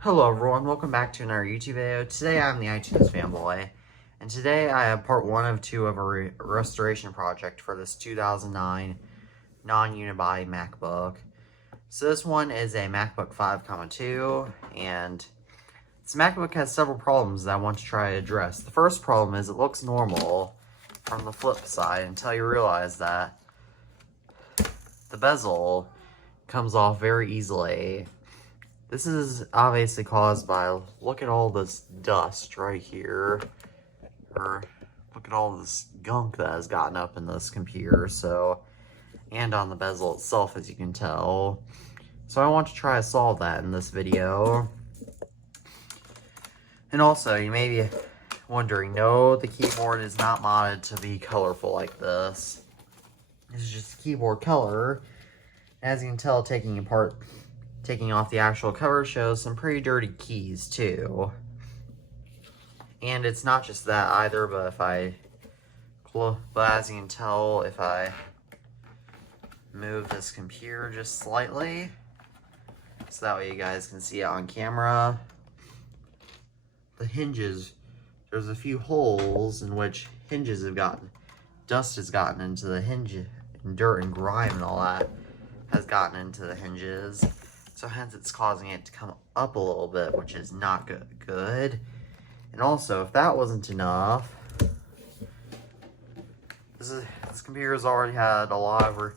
Hello everyone, welcome back to another YouTube video. Today I'm the iTunes fanboy, and today I have part 1 of 2 of a restoration project for this 2009 Non-Unibody MacBook. So this one is a MacBook 5,2, and this MacBook has several problems that I want to try to address. The first problem is it looks normal from the flip side until you realize that the bezel comes off very easily. This is obviously caused by, look at all this dust right here, or look at all this gunk that has gotten up in this computer, and on the bezel itself, as you can tell. So I want to try to solve that in this video. And also, you may be wondering, no, the keyboard is not modded to be colorful like this. This is just keyboard color. As you can tell, taking off the actual cover shows some pretty dirty keys too. And it's not just that either, but as you can tell, if I move this computer just slightly, so that way you guys can see it on camera, the hinges, there's a few holes in which dust has gotten into the hinge, and dirt and grime and all that has gotten into the hinges. So hence it's causing it to come up a little bit, which is not good. And also, if that wasn't enough, this computer's already had a lot of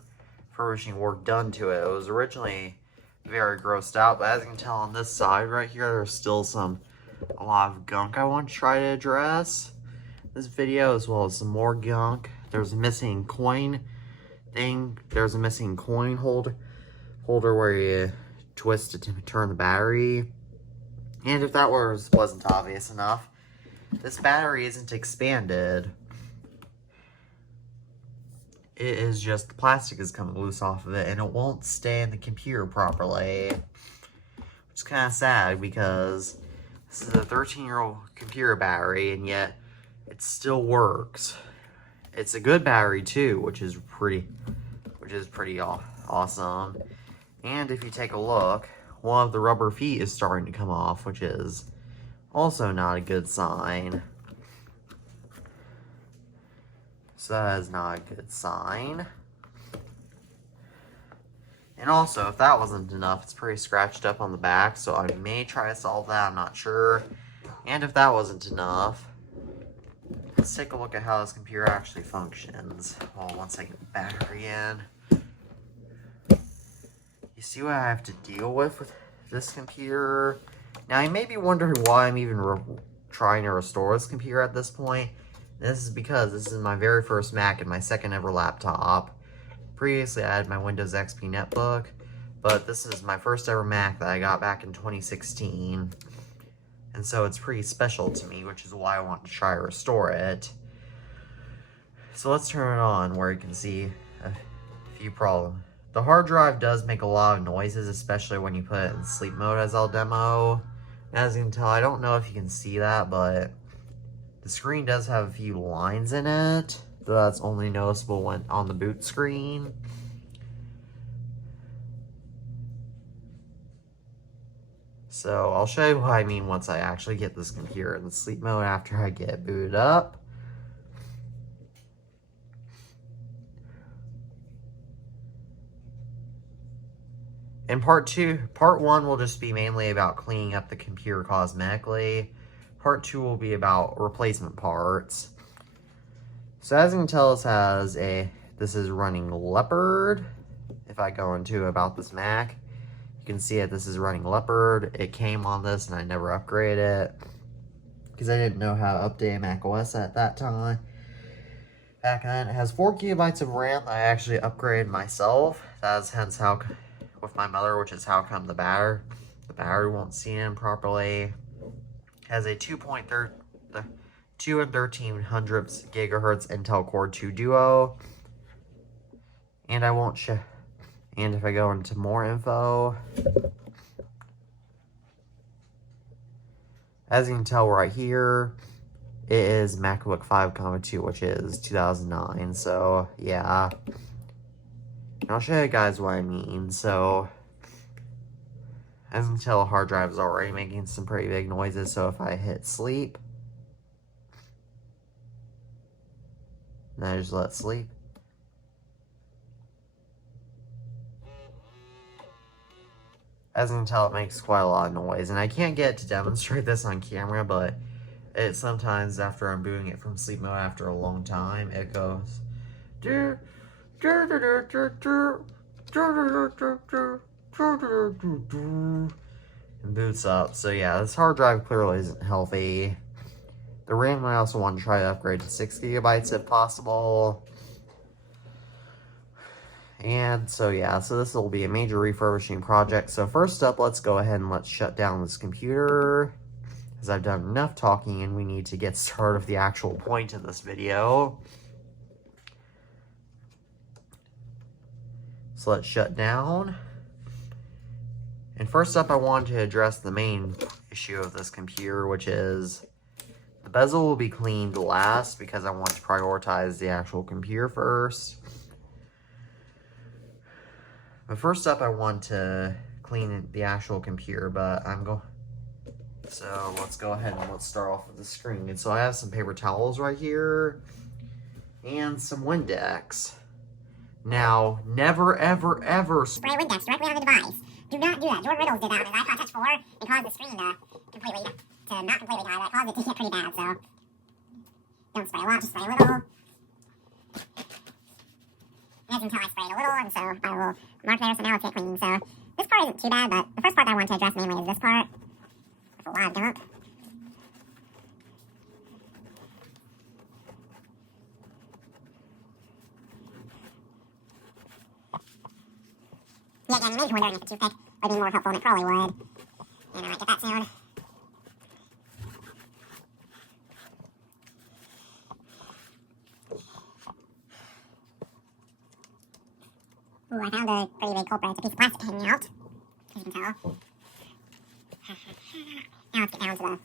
refurbishing work done to it. It was originally very grossed out, but as you can tell on this side right here, there's still a lot of gunk I want to try to address this video, as well as some more gunk. There's a missing coin thing. There's a missing coin holder where you twist it to turn the battery. And if that wasn't obvious enough, this battery isn't expanded. It is just the plastic is coming loose off of it, and it won't stay in the computer properly, which is kind of sad because this is a 13-year-old computer battery, and yet it still works. It's a good battery too, which is pretty awesome. And if you take a look, one of the rubber feet is starting to come off, which is also not a good sign. So that is not a good sign. And also, if that wasn't enough, it's pretty scratched up on the back, so I may try to solve that, I'm not sure. And if that wasn't enough, let's take a look at how this computer actually functions. Well, once I get the battery in. You see what I have to deal with this computer? Now, you may be wondering why I'm even trying to restore this computer at this point. This is because this is my very first Mac and my second ever laptop. Previously, I had my Windows XP netbook, but this is my first ever Mac that I got back in 2016. And so it's pretty special to me, which is why I want to try to restore it. So let's turn it on where you can see a few problems. The hard drive does make a lot of noises, especially when you put it in sleep mode, as I'll demo. As you can tell, I don't know if you can see that, but the screen does have a few lines in it, though that's only noticeable when on the boot screen. So I'll show you what I mean once I actually get this computer in the sleep mode after I get it booted up. In part 1 will just be mainly about cleaning up the computer cosmetically. Part 2 will be about replacement parts. So as you can tell, this is running Leopard. If I go into about this Mac, you can see this is running Leopard. It came on this and I never upgraded it because I didn't know how to update macOS at that time. Back then, it has 4 GB of RAM that I actually upgraded myself. That is hence how, with my mother, which is how come the battery won't see in properly. It has a 2 1/13 gigahertz Intel Core 2 Duo. And and if I go into more info, as you can tell right here, it is MacBook 5,2, which is 2009. So yeah. And I'll show you guys what I mean. So As you can tell, the hard drive is already making some pretty big noises, so if I hit sleep, and I just let sleep, as you can tell, it makes quite a lot of noise. And I can't get to demonstrate this on camera, but it sometimes, after I'm booting it from sleep mode after a long time, it goes and boots up. So yeah, this hard drive clearly isn't healthy. The RAM, I also want to try to upgrade to 6 gigabytes if possible. And so yeah, so this will be a major refurbishing project. So first up, let's go ahead and let's shut down this computer, as I've done enough talking and we need to get started with the actual point of this video. So let's shut down. And first up, I want to address the main issue of this computer, which is the bezel will be cleaned last because I want to prioritize the actual computer first. But first up, I want to clean the actual computer, but so let's go ahead and let's start off with the screen. And so I have some paper towels right here and some Windex. Now, never, ever, ever spray Windex directly on the device. Do not do that. Jordan Riddles did that on his iPod Touch 4 and caused the screen to not completely die. That caused it to get pretty bad, so don't spray a lot, just spray a little. As you can tell, I sprayed a little, and so I will mark there, so now it's get clean. So this part isn't too bad, but the first part I want to address mainly is this part. There's a lot of gunk. Yeah, again, you may be wondering if a toothpick would be more helpful, and it probably would. And I might get that soon. Ooh, I found a pretty big culprit. It's a piece of plastic hanging out, as you can tell. Now let's get down to the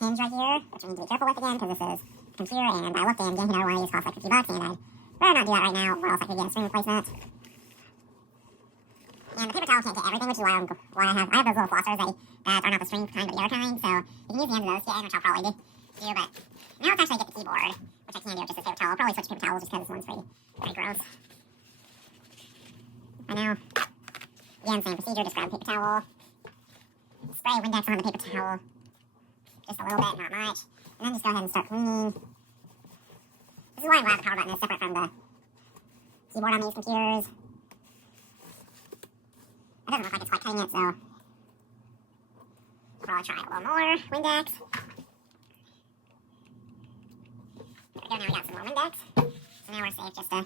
hinge right here, which I need to be careful with again, because this is a computer, and I looked and one of these costs like $50, and I'd rather not do that right now, or else I could get a screen replacement. And the paper towel can't get everything, which is why I have those little flossers that are not the string kind, but the other kind, so you can use the end of those to get in, which I'll probably do, but now let's actually get the keyboard, which I can do with just this paper towel. I'll probably switch to paper towels just because this one's pretty gross. I know. Again, same procedure, just grab a paper towel, spray Windex on the paper towel, just a little bit, not much, and then just go ahead and start cleaning. This is why I'm glad the power button is separate from the keyboard on these computers. It doesn't look like it's quite cutting it, so I'll probably try a little more Windex. There we go, now we got some more Windex. So now we're safe just to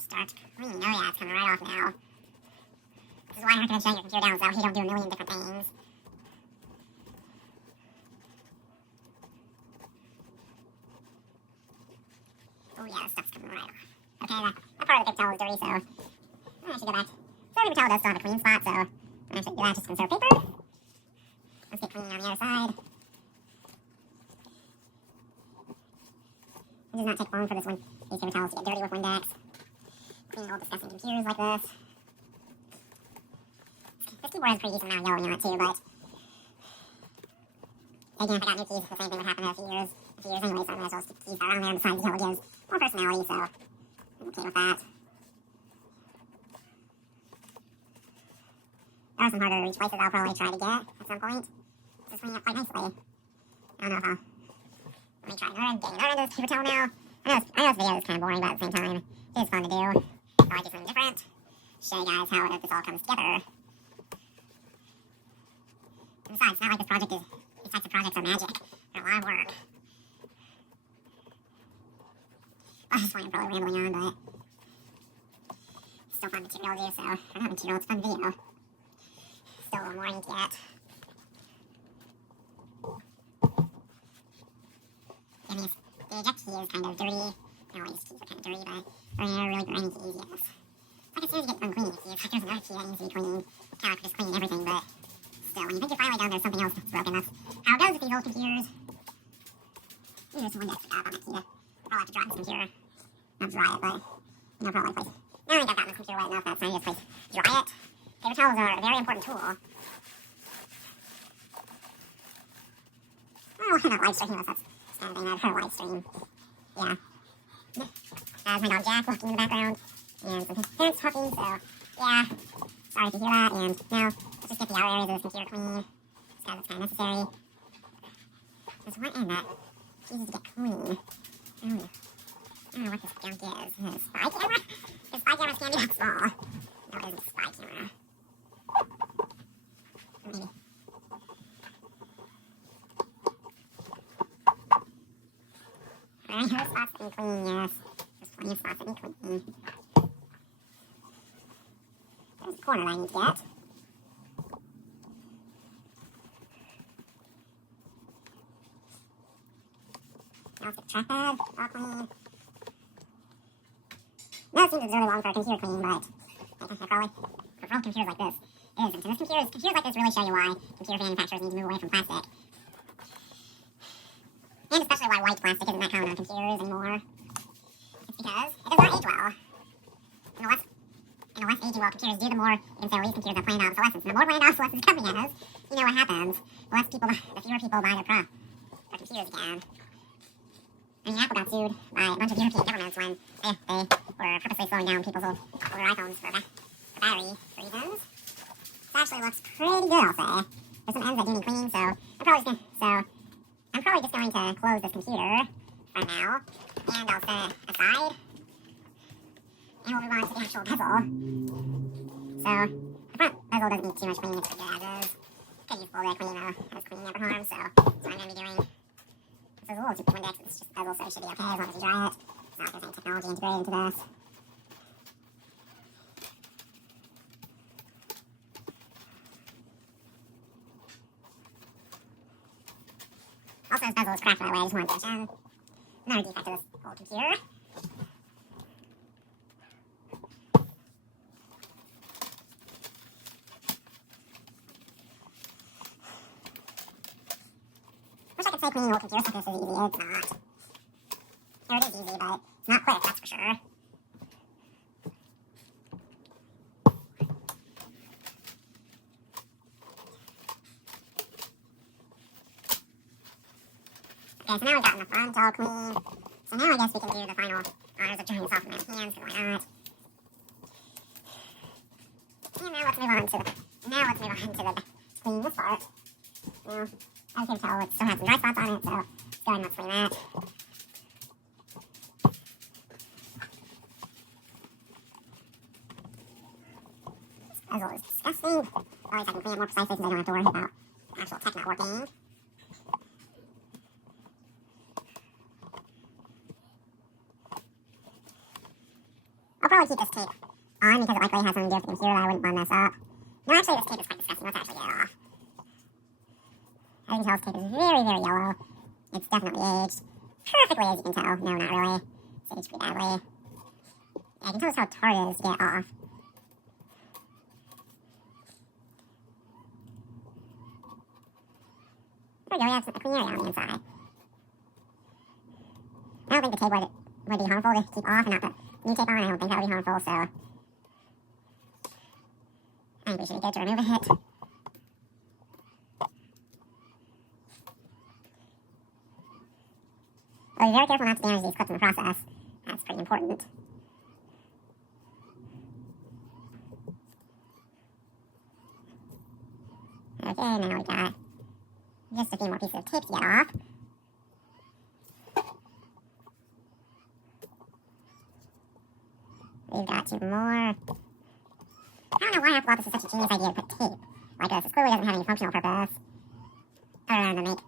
start cleaning. Oh yeah, it's coming right off now. This is why I recommend shutting your computer down, so you don't do a million different things. Oh yeah, this stuff's coming right off. Okay, that part of the paper towel is dirty, so I should go back. So the paper towel does still have a clean spot, so I'm actually do that just to conserve paper. Let's get cleaning on the other side. It does not take long for these paper towels to get dirty with Windex. Cleaning old disgusting computers like this. This keyboard has a pretty decent amount of yellowing on it too, but again, if I got new keys, the same thing would happen in a few years anyway, so I might as well keep keys around there on the side. Yellow gives more personality, so I'm okay with that. There are some harder to reach places I'll probably try to get at some point. This is cleaning up quite nicely. I don't know if I'll... Let me try getting rid of this paper towel now. I know this video is kind of boring, but at the same time, it is fun to do. So I do something different. Show you guys how this all comes together. And besides, it's not like these types of projects are magic. They're a lot of work. Well, this point I'm probably rambling on, but it's still fun material to do, so I don't know material, it's fun video. Still a little more I need to get. I mean, the eject key is kind of dirty. All these keys are kind of dirty, but they're really grimy keys, yes. Like as soon as you get unclean keys, like there's another key that needs to be cleaned. Kind of just cleaning everything, but still, when you think you're finally done, there's something else that's broken. That's how it goes with these old computers. There's some Windex on that key. I'll have to dry this computer. Not dry it, but probably place it. Now I think I've gotten this computer wet enough that it's time to just dry it. Paper towels are a very important tool. don't know live stream. That's kind of thing. I've heard live stream. Yeah. That's my dog Jack walking in the background, and some parents talking. So yeah, sorry to hear that. And now let's just get the outer areas of this computer clean. Because it's kind of necessary. There's one end that chooses to get clean. I don't know what this junk is. Is it a spy camera? Because spy cameras can be that small. No, it isn't a spy camera. Maybe. Alright, here's spots that need cleaning, yes. There's plenty of spots that need cleaning. There's a corner that I need to get. Now let's get the trackpad all clean. Now it seems it's really long for a computer clean, but probably for real computers like this, it isn't. And computers like this really show you why computer manufacturers need to move away from plastic. And especially why white plastic isn't that common on computers anymore. It's because it does not age well. And the less aging well computers do, the more you can say, well, these computers are planned obsolescence. And the more planned obsolescence a company has, you know what happens. The fewer people buy their computers again. I mean, Apple got sued by a bunch of European governments when they were purposely slowing down people's older iPhones for battery reasons. This actually looks pretty good, I'll say. There's some ends that do need cleaning, so I'm probably just going to close this computer for now, and I'll set it aside, and we'll move on to the actual bezel. So, the front bezel doesn't need too much cleaning, it's pretty good as is. Could use a little bit of cleaning though, as cleaning never harms, so that's what I'm going to be doing. This is a little too Windex, it's just a bezel, so it should be okay as long as you dry it. It's not like there's any technology integrated into this. Also, this bezel is cracked that way, I just wanted to mention. Another defect of this old computer. Wish I could say cleaning old computers like this is easy, it's not. Or it is easy, but it's not quick, that's for sure. Okay, so now we've gotten the front all clean. So now I guess we can do the final honors of drying this off with my hands, because why not? And now let's move on to the cleaning this part. Now, as you can tell, it still has some dry spots on it, so let's go ahead and let's clean that. This bezel is disgusting. At least I can clean it more precisely since I don't have to worry about the actual tech not working. I'll probably keep this tape on because it likely has something to do with the computer that I wouldn't want to mess up. No, actually, this tape is quite disgusting. Let's actually get it off. As you can tell, this tape is very, very yellow. It's definitely aged perfectly, as you can tell. No, not really. It's aged pretty badly. Yeah, I can tell just how hard it is to get it off. There we go, we have a clean area on the inside. I don't think the tape would be harmful to keep off and not put new tape on. I don't think that would be harmful, so I think we should be good to remove it. Well, be very careful not to damage these clips in the process. That's pretty important. Okay, now we got just a few more pieces of tape to get off. We've got two more. I don't know why I thought this is such a genius idea to put tape like this. It clearly doesn't have any functional purpose. Other than to make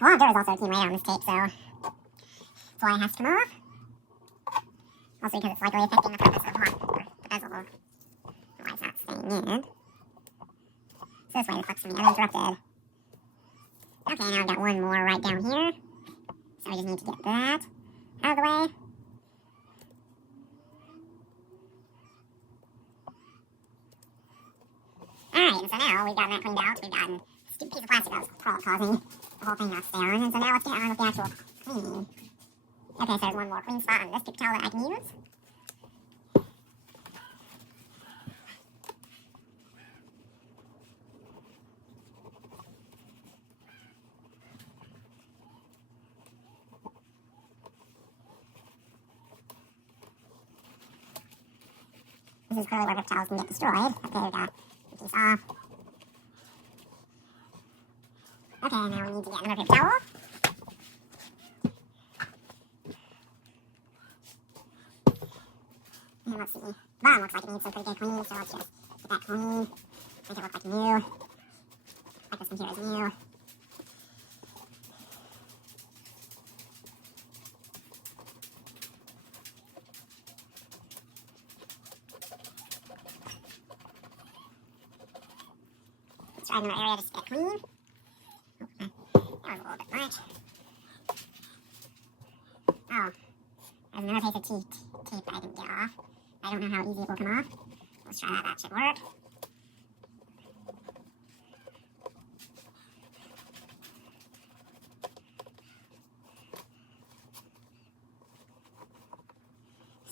a lot of dirt is also accumulated on this tape, so that's why it has to come off. Also because it's likely affecting the purpose of the bezel. Why it's not staying in. So this way the clips can be uninterrupted. Okay, now we've got one more right down here. So we just need to get that out of the way. Alright, and so now we've gotten that cleaned out. We've gotten a stupid piece of plastic that was causing the whole thing not to stay on. And so now let's get on with the actual cleaning. Okay, so there's one more clean spot on this paper towel that I can use. This is clearly where paper towels can get destroyed. Okay, we got a piece off. Okay, now we need to get another paper towel. And let's see. Bottom looks like it needs some pretty good cleaning, so let's just get that clean. Make it look like new. Like this computer is new. Let's try another area just to get clean. Okay. That was a little bit much. Oh, there's another piece of tape that I didn't get off. I don't know how easy it will come off. Let's try that. That should work.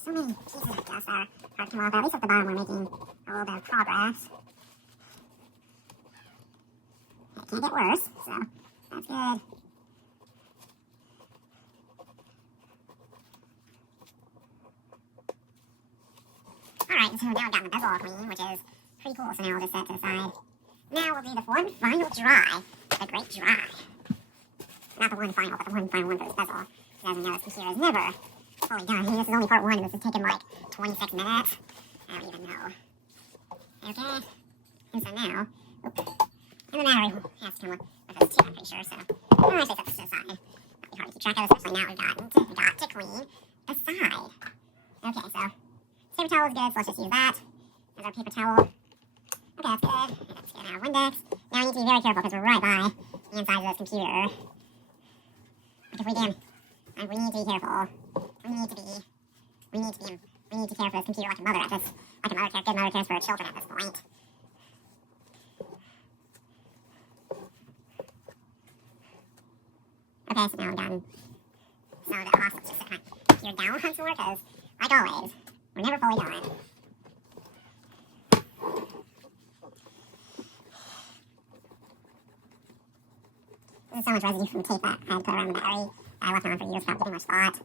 So many pieces of dust that are hard to come off. At least at the bottom, we're making a little bit of progress. It can't get worse, so that's good. Alright, so now we've gotten the bezel all clean, which is pretty cool. So now we'll just set it to the side. Now we'll do the one final dry. The great dry. Not the one final, but the one final one for this bezel. Because as you know, this computer is never fully done. This is only part one, and this has taken like 26 minutes. I don't even know. Okay. And so now, and the battery has to come with us too, I'm pretty sure. So I'll actually set this to the side. That'll be hard to keep track of, especially now we've got to clean the side. Okay, so paper towel is good, so let's just use that as our paper towel. Okay, that's good. And let's get our Windex. Now we need to be very careful because we're right by the inside of this computer. Like if we damn, we need to be careful. We need to care for this computer like a mother at this, like a mother cares, good mother cares for her children at this point. Okay, so now I'm done. So the boss, let's just set my computer down once more because, like always, we're never fully done. This is so much residue from tape that I had put around the battery that I left on for years without giving much thought.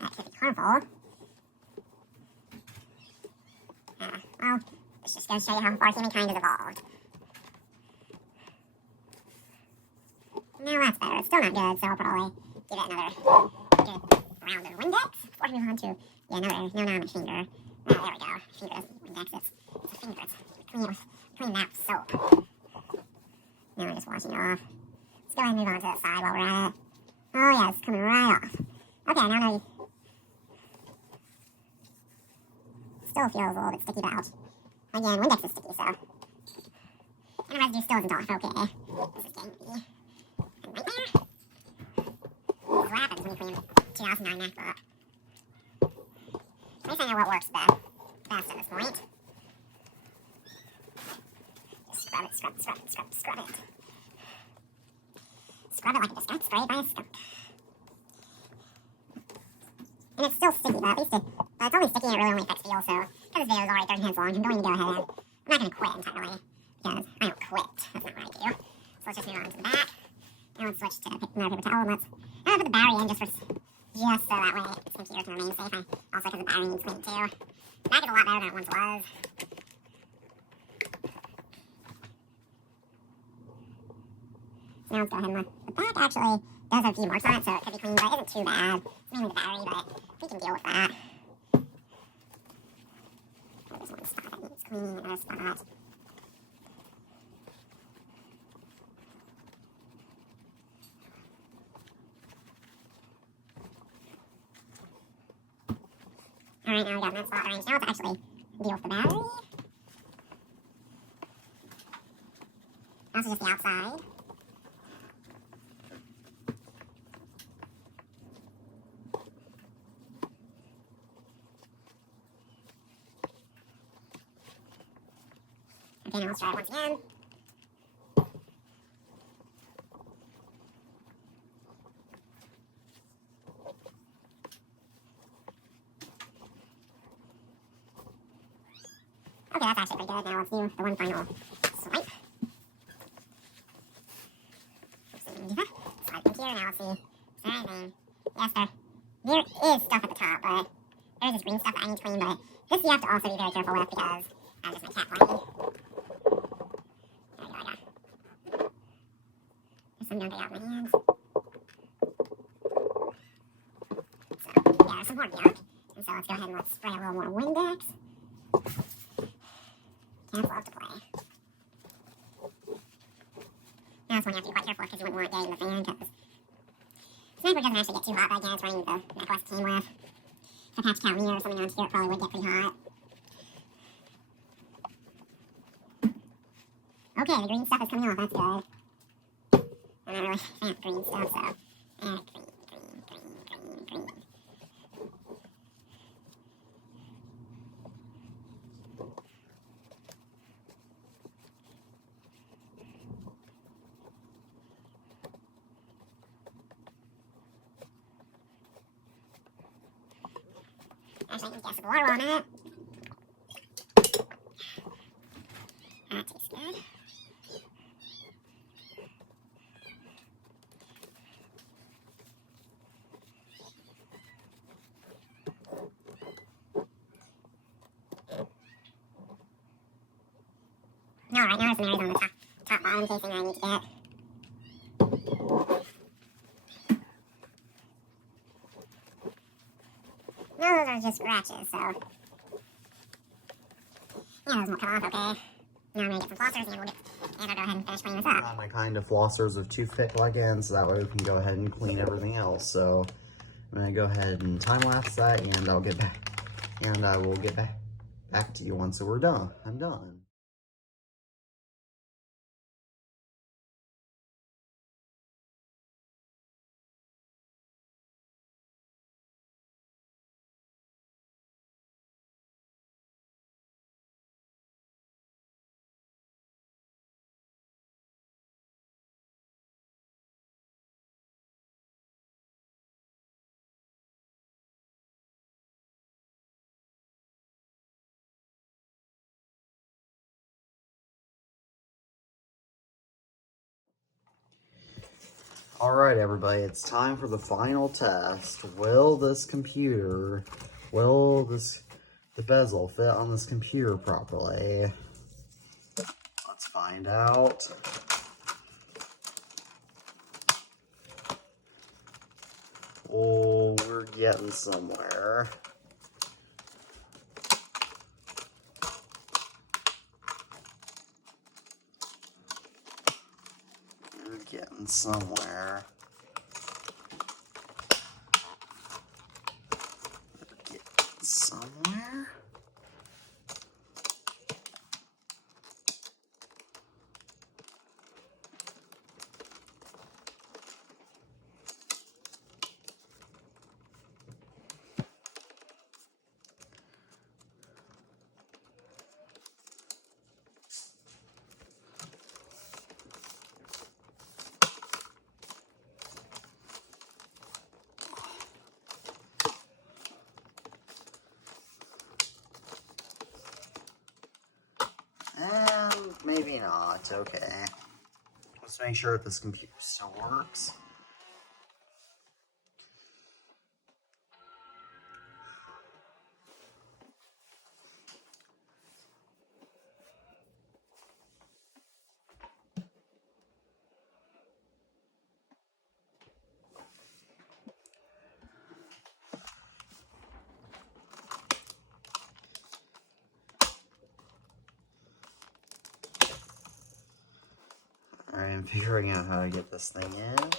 That could be harmful. Well, this just goes to show you how far humankind has evolved. Now that's better. It's still not good, so I'll probably give it another good round of Windex before we move on to another, no, not my finger. Oh, there we go. Finger doesn't need Windex, it's a finger. It's clean that with soap. Now we're just washing it off. Let's go ahead and move on to that side while we're at it. Oh yeah, it's coming right off. Okay, now still feels a little bit sticky, but again, Windex is sticky, so. And the residue still isn't off, okay. This is getting to be a nightmare. This is what happens when you clean 2009 MacBook. At least I know what works best at this point. Just scrub it. Scrub it like it just got sprayed by a skunk. And it's still sticky, but at least it's only sticky and it really only affects feel, so because this video is already 30 minutes long, I'm going to go ahead and I'm not going to quit entirely, because I don't quit. That's not what I do. So let's just move on to the back. Now let's switch to another paper towel, and I'm going to put the battery in just so that way this computer can remain safe. Also because the battery needs cleaning too. The back is a lot better than it once was. So now let's go ahead and look. The back actually does have a few marks on it, so it could be clean, but it isn't too bad. It's mainly the battery, but we can deal with that. There's one spot that needs cleaning, another spot. Alright, now we got that spot arranged. Now let's actually deal with the battery. Also just the outside. Okay, now let's try it once again. Okay, that's actually pretty good. Now let's do the one final swipe. Slide the computer. Now let's see. Is there anything? Yes, there is stuff at the top, but there's this green stuff that I need to clean, but this, yeah, have to also be very careful with because I'm just my cat playing. There we go. There's some gunk I got in my hands. So, yeah, there's some more gunk. And so let's go ahead and let's spray a little more Windex. Cats love to play. Now this one you have to be quite careful because you wouldn't want it getting the fan because this MacBook doesn't actually get too hot, but again, it's running the macOS team with. If I patch Cat Meter or something on here, it probably would get pretty hot. Okay, the green stuff is coming off, that's good. I'm not really a fan of green stuff, so. Green. Actually, I need to get some water on it. That tastes good. No, right now there's some areas on the top bottom casing that I need to get. No, those are just scratches, so. Yeah, those won't come off, okay. Now I'm gonna get some flossers and I'll go ahead and finish cleaning this up. Got my kind of flossers of toothpick like ends, so that way we can go ahead and clean everything else. So I'm gonna go ahead and time lapse that, and I'll get back, and I will get back to you once we're done. I'm done. Alright everybody, it's time for the final test. Will the bezel fit on this computer properly? Let's find out. Oh, we're getting somewhere. Getting somewhere. Getting somewhere. And maybe not. Okay. Let's make sure that this computer still works. I'm figuring out how to get this thing in.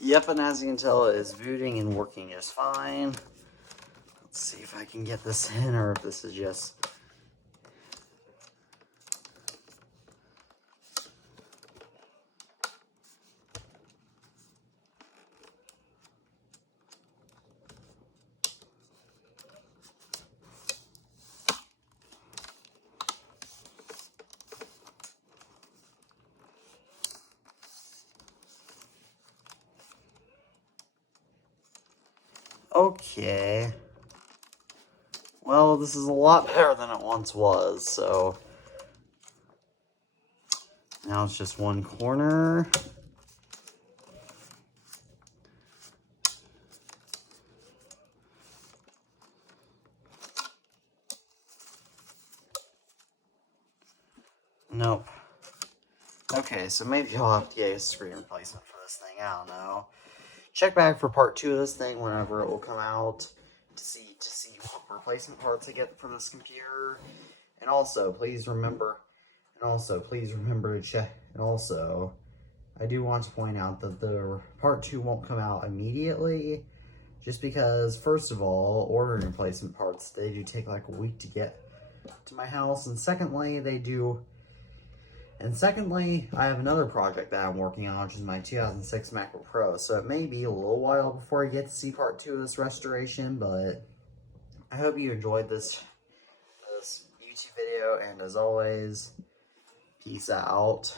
Yep, and as you can tell, it is booting and working just fine. Let's see if I can get this in, or if this is just... Okay. Well, this is a lot better than it once was, so now it's just one corner. Nope. Okay, so maybe I'll have to get a screen replacement for this thing. I don't know. Check back for part 2 of this thing whenever it will come out to see what replacement parts I get for this computer. And also, please remember to check. And also, I do want to point out that the part 2 won't come out immediately, just because, first of all, ordering replacement parts, they do take like a week to get to my house, and secondly, I have another project that I'm working on, which is my 2006 MacBook Pro, so it may be a little while before I get to see part 2 of this restoration, but I hope you enjoyed this YouTube video, and as always, peace out.